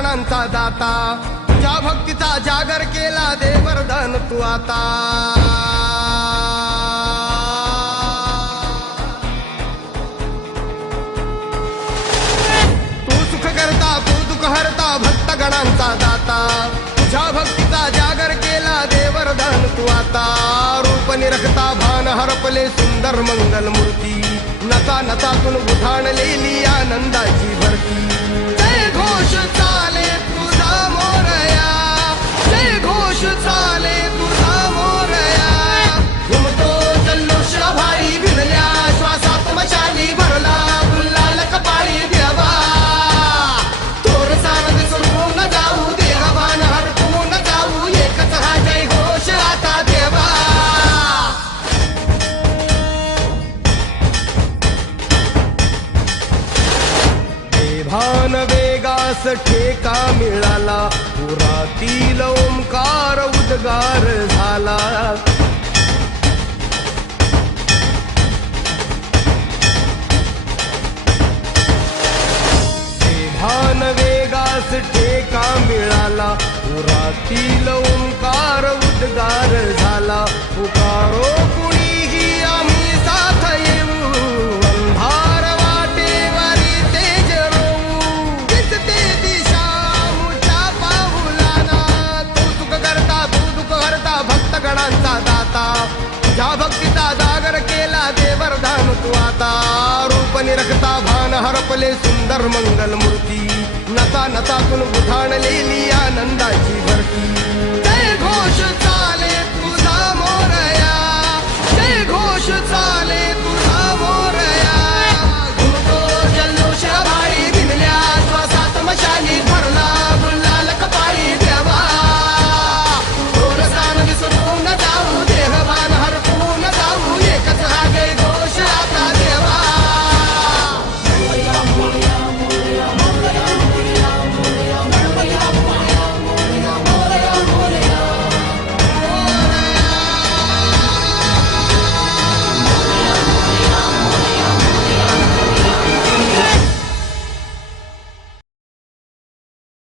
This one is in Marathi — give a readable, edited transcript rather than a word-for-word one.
गणांचा दाता, तुझ्या भक्तीचा जागर केला दे वरदान तू आता। तू सुख करता तू दुःख हरता भक्त गणांचा दाता, तुझ्या भक्तीचा जागर केला दे वरदान तू आता। रूप निरखता भान हरपले सुंदर मंगल मूर्ती, नता नतातून उधाणलेली आनंदाची भरती। जय घोष चाले तुझा मोरया, जय घोष चाले तुझा मोरया। घुमतो जल्लोष भाई भिनल्या श्वासात मशाली भरला गुलाल कपाळी देवा। तोर सारंग सोडून जाऊ देहभान हरपून जाऊ, एकच हा जय घोष आता देवा। भान वेगास ठेका मिळाला, पुरातील ओंकार उद्गार झाला। भान वेगास ठेका मिळाला, पुरातील ओंकार उद्गार झाला। पुकारो कुणीही आम्ही साथ येऊ, अंधार वाटेवरी तेज रोवू। दिसते दिशा मुठा पाऊलाना, तू सुख करता तू दुःख हरता भक्त गणांचा दाता, तुझ्या भक्तीचा जागर केला दे वरदान तू आता। रूप निरखता भान हरपले सुंदर मंगल मूर्ती, नता नतातून उधाणलेली आनंदाची भरती।